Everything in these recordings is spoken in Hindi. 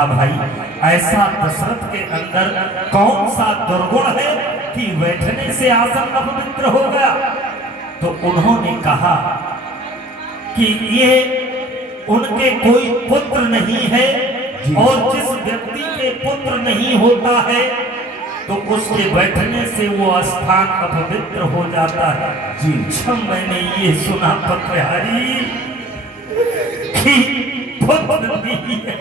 कहा, भाई ऐसा दशरथ के अंदर कौन सा दुर्गुण है कि बैठने से आसन अपवित्र हो गया? तो उन्होंने कहा कि ये उनके कोई पुत्र नहीं है, और जिस व्यक्ति के पुत्र नहीं होता है तो उसके बैठने से वो स्थान अपवित्र हो जाता है। जी जब मैंने ये सुना पत्रहारी कि पुत्र नहीं है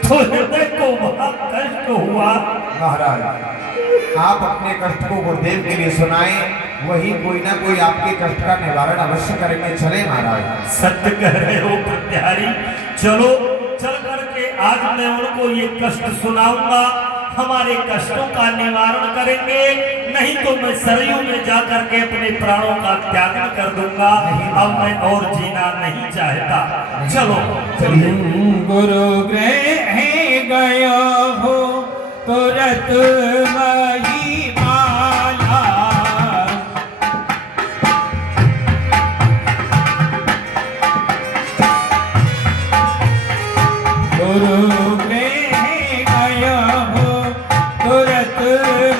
तो हृदय को बहुत कष्ट हुआ। महाराज, आप अपने कष्ट को गुरुदेव के लिए सुनाएं, वही कोई ना कोई आपके कष्ट का निवारण अवश्य करेंगे। चले महाराज। सत्य कह रहे हो प्रत्यारी, चलो चल करके आज मैं उनको ये कष्ट सुनाऊंगा, हमारे कष्टों का निवारण करेंगे, नहीं तो मैं सरयू में जाकर के अपने प्राणों का त्याग कर दूंगा। अब मैं और जीना नहीं चाहता। चलो चलिए। गुरु गृह गयो हो तुरत वही माला, गुरु गृह गयो हो तुरत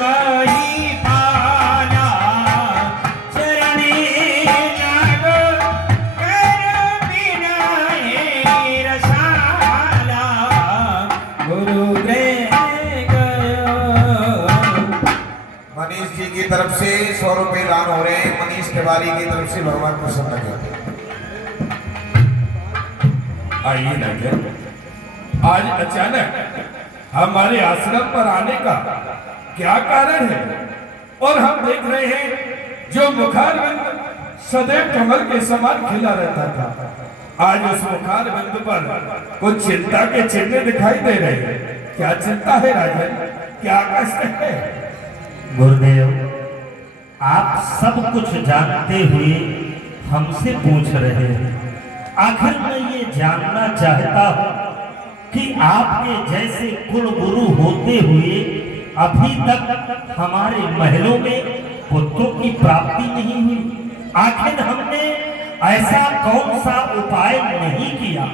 वही माला, चरणी लागो कर बिना हे रसाला, गुरु गृह गयो। मनीष जी की तरफ से 100 रुपए दान हो रहे हैं। मनीष तिवारी की तरफ से भगवान प्रसन्न रहे। आइए नागर, आज अचानक हमारे आश्रम पर आने का क्या कारण है? और हम देख रहे हैं जो मुखारबिंद सदैव कमल के समान खिला रहता था, आज उस मुखारबिंद पर कुछ चिंता के चिन्ह दिखाई दे रहे हैं। क्या चिंता है राजन? क्या कष्ट है? गुरुदेव, आप सब कुछ जानते हुए हमसे पूछ रहे हैं। आखिर मैं ये जानना चाहता हूँ कि आपके जैसे कुल गुरु होते हुए अभी तक हमारे महलों में पुत्रों की प्राप्ति नहीं हुई। आखिर हमने ऐसा कौन सा उपाय नहीं किया?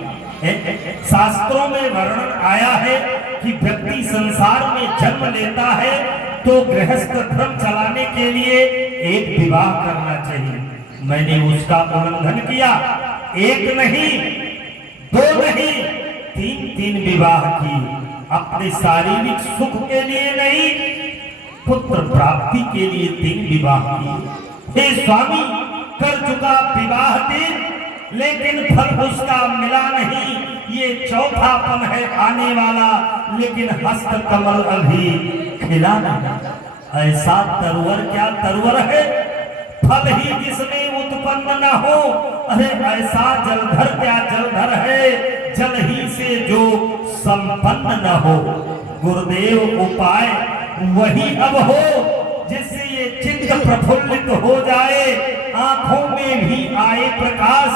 शास्त्रों में वर्णन आया है कि व्यक्ति संसार में जन्म लेता है तो गृहस्थ धर्म चलाने के लिए एक विवाह करना चाहिए। मैंने उसका उल्लंघन किया, एक नहीं, दो नहीं, तीन विवाह किए। अपने शारीरिक सुख के लिए नहीं, पुत्र प्राप्ति के लिए 3 विवाह किए। हे स्वामी, कर चुका विवाह 3, लेकिन फल उसका मिला नहीं। ये चौथापन है आने वाला, लेकिन हस्त कमल अभी खिला नहीं। ऐसा तरवर क्या तरवर है, फल ही जिसमें उत्पन्न न हो। अरे ऐसा जलधर क्या जलधर है, जल ही से जो संपन्न न हो। गुरुदेव, उपाय वही अब हो जिससे ये चित्त प्रफुल्लित हो जाए, आंखों में भी आए प्रकाश,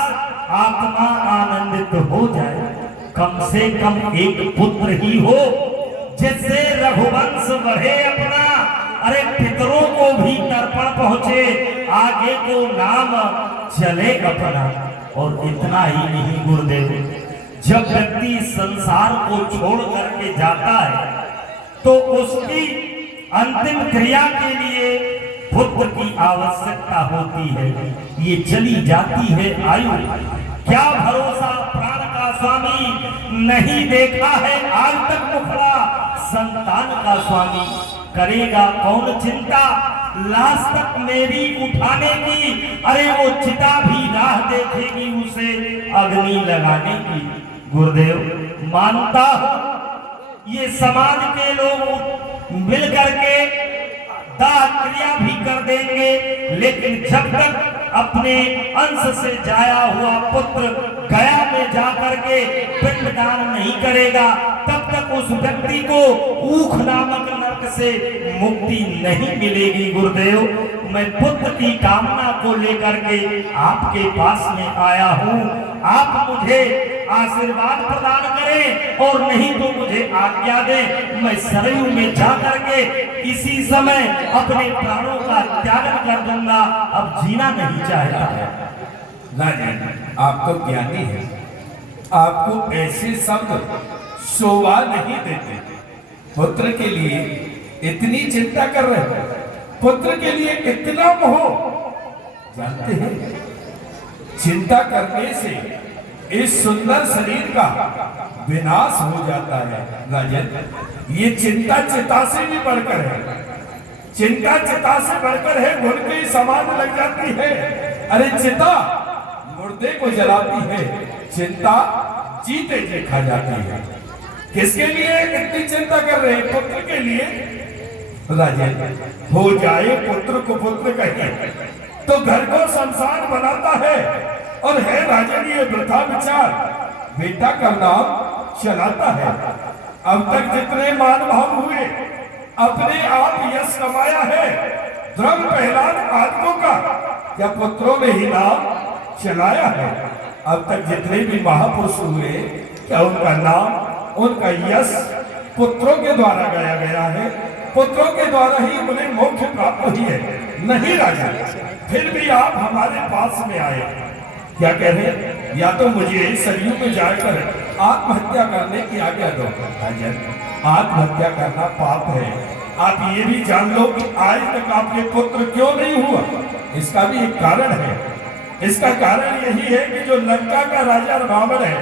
आत्मा आनंदित हो जाए। कम से कम एक पुत्र ही हो जिससे रघुवंश बढ़े अपना। अरे पितरों को भी तर्पण पहुंचे, आगे को नाम चले अपना। और इतना ही नहीं गुरुदेव, जब व्यक्ति संसार को छोड़ करके जाता है तो उसकी अंतिम क्रिया के लिए पुत्र की आवश्यकता होती है। ये चली जाती है आयु, क्या भरोसा प्राण का स्वामी नहीं देखा है आज तक मुखड़ा संतान का स्वामी। करेगा कौन चिंता लाश तक मेरी उठाने की, अरे वो चिता भी राह देखेगी उसे अग्नि लगाने की। गुरुदेव, मानता हूं ये समाज के लोग मिल करके दाह क्रिया भी कर देंगे, लेकिन जब तक अपने अंश से जाया हुआ पुत्र गया में जाकर के पिंडदान नहीं करेगा, तब तक उस व्यक्ति को ऊख नामक नरक से मुक्ति नहीं मिलेगी। गुरुदेव, मैं पुत्र की कामना को लेकर के आपके पास में आया हूँ। आप मुझे आशीर्वाद प्रदान करें, और नहीं तो मुझे आज्ञा दें, मैं सरयू में जाकर के इसी समय अपने प्राणों का त्याग कर दूंगा। अब जीना नहीं चाहता। राजन, आप तो ज्ञानी हैं, आपको ऐसे शब्द शोभा नहीं देते। पुत्र के लिए इतनी चिंता कर रहे हो, पुत्र के लिए इतना मोह। जानते हैं, चिंता करने से इस सुंदर शरीर का विनाश हो जाता है। राजन, ये चिंता चिता से भी बढ़कर है, चिंता चिता से बढ़कर है, घुन के समान लग जाती है। अरे चिता मुर्दे को जलाती है, चिंता जीते जी खा जाती है। किसके लिए इतनी चिंता कर रहे हैं? पुत्र के लिए। राजन, हो जाए पुत्र को पुत्र कहे तो घर को संसार बनाता है, और है राजन ये वृथा विचार, बेटा का नाम चलाता है। अब तक जितने मान भाव हुए, अपने आप यश कमाया है, ध्रुव पहलाद आदमों का या पुत्रों ने ही नाम चलाया है। अब तक जितने भी महापुरुष हुए, क्या उनका नाम, उनका यश पुत्रों के द्वारा गाया गया है, पुत्रों के द्वारा ही उन्हें मोक्ष प्राप्त हुई है। नहीं राजा, फिर भी आप हमारे पास में आए, क्या कह रहे हैं? या तो मुझे सरयू में जाकर आत्महत्या करने की आज्ञा दो। राजन, आत्महत्या करना पाप है। आप ये भी जान लो कि आज तक आपके पुत्र क्यों नहीं हुआ, इसका भी एक कारण है। इसका कारण यही है कि जो लंका का राजा रावण है,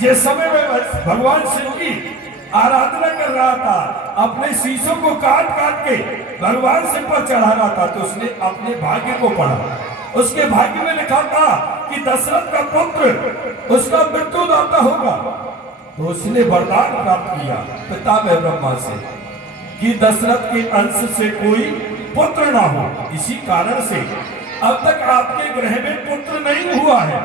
जिस समय में भगवान शिव की आराधना कर रहा था, अपने शीशों को काट काट के भगवान शिव पर चढ़ा रहा था, तो उसने अपने भाग्य को पढ़ा। उसके भाग्य में लिखा था कि दशरथ का पुत्र उसका मृत्युदाता होगा। तो उसने वरदान प्राप्त किया पिता में ब्रह्मा से कि दशरथ के अंश से कोई पुत्र ना हो। इसी कारण से अब तक आपके ग्रह में पुत्र नहीं हुआ है।